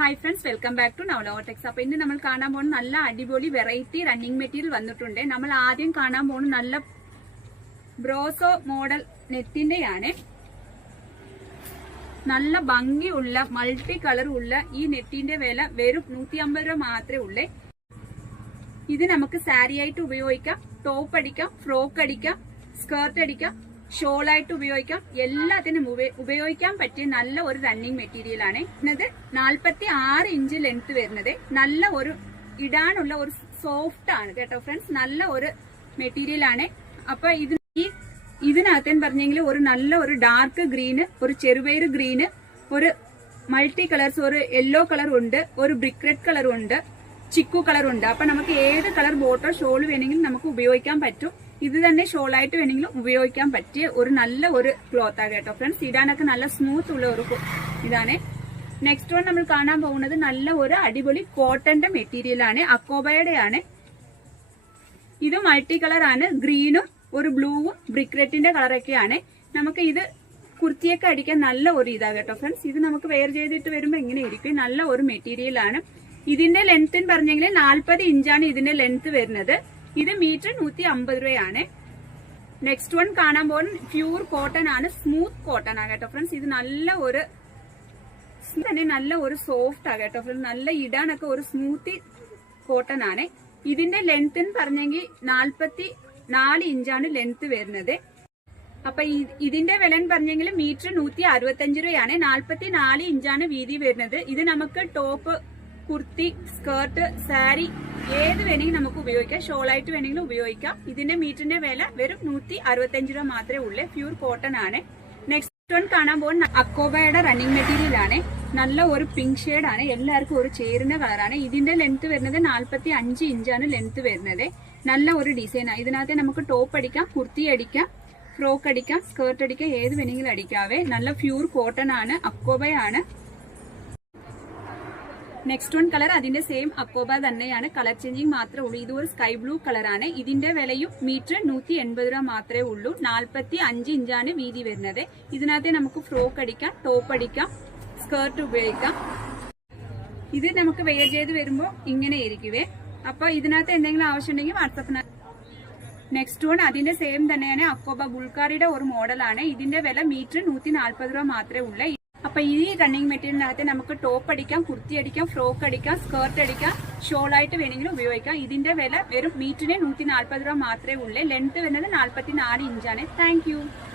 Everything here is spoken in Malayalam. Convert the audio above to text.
Hi friends, welcome back to നവലോടെക്സ്. അപ്പൊ ഇന്ന് നമ്മൾ കാണാൻ പോകുന്ന നല്ല അടിപൊളി വെറൈറ്റി റണ്ണിങ് മെറ്റീരിയൽ വന്നിട്ടുണ്ട്. നമ്മൾ ആദ്യം കാണാൻ പോകുന്ന നല്ല ബ്രോസോ മോഡൽ നെറ്റിന്റെയാണ്. നല്ല ഭംഗിയുള്ള മൾട്ടി കളർ ഉള്ള ഈ നെറ്റിന്റെ വില വെറും 150 രൂപ മാത്രമേ ഉള്ളേ. ഇത് നമുക്ക് സാരി ആയിട്ട് ഉപയോഗിക്കാം, ടോപ്പ് അടിക്കാം, ഫ്രോക്ക് അടിക്കാം, സ്കേർട്ട് അടിക്കാം, ഷോളായിട്ട് ഉപയോഗിക്കാം. എല്ലാത്തിനും ഉപയോഗിക്കാൻ പറ്റിയ നല്ല ഒരു റണ്ണിങ് മെറ്റീരിയൽ ആണ്. ഇത് 46 ഇഞ്ച് ലെങ്ത് വരുന്നത്. നല്ല ഒരു ഇടാനുള്ള ഒരു സോഫ്റ്റ് ആണ് കേട്ടോ ഫ്രണ്ട്സ്. നല്ല ഒരു മെറ്റീരിയൽ ആണ്. അപ്പൊ ഇതിനകത്ത് പറഞ്ഞെങ്കിൽ ഒരു നല്ല ഒരു ഡാർക്ക് ഗ്രീന്, ഒരു ചെറുപയർ ഗ്രീന്, ഒരു മൾട്ടി കളേഴ്സ്, ഒരു യെല്ലോ കളർ ഉണ്ട്, ഒരു ബ്രിക്ക് റെഡ് കളർ ഉണ്ട്, ചിക്കു കളർ ഉണ്ട്. അപ്പൊ നമുക്ക് ഏത് കളർ ബോട്ടോ ഷോൾ വേണമെങ്കിലും നമുക്ക് ഉപയോഗിക്കാൻ പറ്റും. ഇത് തന്നെ ഷോളായിട്ട് വേണമെങ്കിലും ഉപയോഗിക്കാൻ പറ്റിയ ഒരു നല്ല ഒരു ക്ലോത്ത് ആണ് കേട്ടോ ഫ്രണ്ട്സ്. ഇടാനൊക്കെ നല്ല സ്മൂത്ത് ഉള്ള ഒരു ഇതാണ്. നെക്സ്റ്റ് വൺ നമ്മൾ കാണാൻ പോകുന്നത് നല്ല ഒരു അടിപൊളി കോട്ടന്റെ മെറ്റീരിയൽ ആണ്. അക്കോബയുടെ ആണ്. ഇത് മൾട്ടി കളർ ആണ്. ഗ്രീനും ഒരു ബ്ലൂവും ബ്രിക്ക് റെഡിന്റെ കളറൊക്കെയാണ്. നമുക്ക് ഇത് കുർത്തിയൊക്കെ അടിക്കാൻ നല്ല ഒരു ഇതാ കേട്ടോ ഫ്രണ്ട്സ്. ഇത് നമുക്ക് വെയർ ചെയ്തിട്ട് വരുമ്പോൾ എങ്ങനെ ഇരിക്കും, നല്ല ഒരു മെറ്റീരിയൽ ആണ്. ഇതിന്റെ ലെങ്ത് പറഞ്ഞെങ്കിൽ 40 ഇഞ്ചാണ് ഇതിന്റെ ലെങ്ത് വരുന്നത്. ഇത് മീറ്റർ 150 രൂപയാണ്. നെക്സ്റ്റ് വൺ കാണാൻ പോകുന്ന പ്യൂർ കോട്ടൺ ആണ്. സ്മൂത്ത് കോട്ടൺ ആണ് കേട്ടോ ഫ്രണ്ട്സ്. ഇത് നല്ല ഒരു തന്നെ നല്ല ഒരു സോഫ്റ്റ് ആണ് കേട്ടോ ഫ്രണ്ട്സ്. നല്ല ഇടാനൊക്കെ ഒരു സ്മൂത്തി കോട്ടൺ ആണ്. ഇതിന്റെ ലെങ്ത് പറഞ്ഞെങ്കിൽ 44 ഇഞ്ചാണ് ലെങ്ത് വരുന്നത്. അപ്പൊ ഇതിന്റെ വില പറഞ്ഞെങ്കിൽ മീറ്റർ 165 രൂപയാണ്. 44 ഇഞ്ചാണ് വീതി വരുന്നത്. ഇത് നമുക്ക് ടോപ്പ്, കുർത്തി, സ്കേർട്ട്, സാരി ഏത് വേണമെങ്കിലും നമുക്ക് ഉപയോഗിക്കാം. ഷോളായിട്ട് വേണമെങ്കിലും ഉപയോഗിക്കാം. ഇതിന്റെ മീറ്ററിന്റെ വില വെറും 165 രൂപ മാത്രമേ ഉള്ളൂ. പ്യൂർ കോട്ടൺ ആണ്. നെക്സ്റ്റ് വൺ കാണാൻ പോകുന്ന അക്കോബയുടെ റണ്ണിങ് മെറ്റീരിയൽ ആണ്. നല്ല ഒരു പിങ്ക് ഷെയ്ഡ് ആണ്. എല്ലാവർക്കും ഒരു ചേരുന്ന കളറാണ്. ഇതിന്റെ ലെങ്ത് വരുന്നത് 45 ഇഞ്ചാണ് ലെങ്ത് വരുന്നത്. നല്ല ഒരു ഡിസൈനാണ്. ഇതിനകത്ത് നമുക്ക് ടോപ്പ് അടിക്കാം, കുർത്തി അടിക്കാം, ഫ്രോക്ക് അടിക്കാം, സ്കേർട്ട് അടിക്കാം, ഏത് വേണമെങ്കിലും അടിക്കാവേ. നല്ല പ്യൂർ കോട്ടൺ ആണ്. അക്കോബയാണ്. നെക്സ്റ്റ് വൺ കളർ അതിന്റെ സെയിം അക്കോബ തന്നെയാണ്. കളർ ചേഞ്ചിങ് മാത്രമേ ഉള്ളൂ. ഇത് ഒരു സ്കൈ ബ്ലൂ കളറാണ്. ഇതിന്റെ വിലയും മീറ്റർ 180 രൂപ മാത്രമേ ഉള്ളൂ. 45 ഇഞ്ചാണ് വീതി വരുന്നത്. ഇതിനകത്ത് നമുക്ക് ഫ്രോക്ക് അടിക്കാം, ടോപ്പ് അടിക്കാം, സ്കേർട്ട് ഉപയോഗിക്കാം. ഇത് നമുക്ക് വെയർ ചെയ്ത് വരുമ്പോൾ ഇങ്ങനെ ഇരിക്കുവേ. അപ്പൊ ഇതിനകത്ത് എന്തെങ്കിലും ആവശ്യമുണ്ടെങ്കിൽ വാട്സപ്പിന്. നെക്സ്റ്റ് വൺ അതിന്റെ സെയിം തന്നെയാണ്. അക്കോബ ബുൾക്കാരിയുടെ ഒരു മോഡലാണ്. ഇതിന്റെ വില മീറ്റർ 140 രൂപ മാത്രമേ ഉള്ളൂ. അപ്പൊ ഈ റണ്ണിങ് മെറ്റീരിയലിനകത്ത് നമുക്ക് ടോപ്പ് അടിക്കാം, കുർത്തി അടിക്കാം, ഫ്രോക്ക് അടിക്കാം, സ്കേർട്ട് അടിക്കാം, ഷോളായിട്ട് വേണമെങ്കിലും ഉപയോഗിക്കാം. ഇതിന്റെ വില വെറും മീറ്ററിന് 140 രൂപ മാത്രമേ ഉള്ളൂ. ലെങ്ത് വരുന്നത് 44 ഇഞ്ചാണ്. താങ്ക്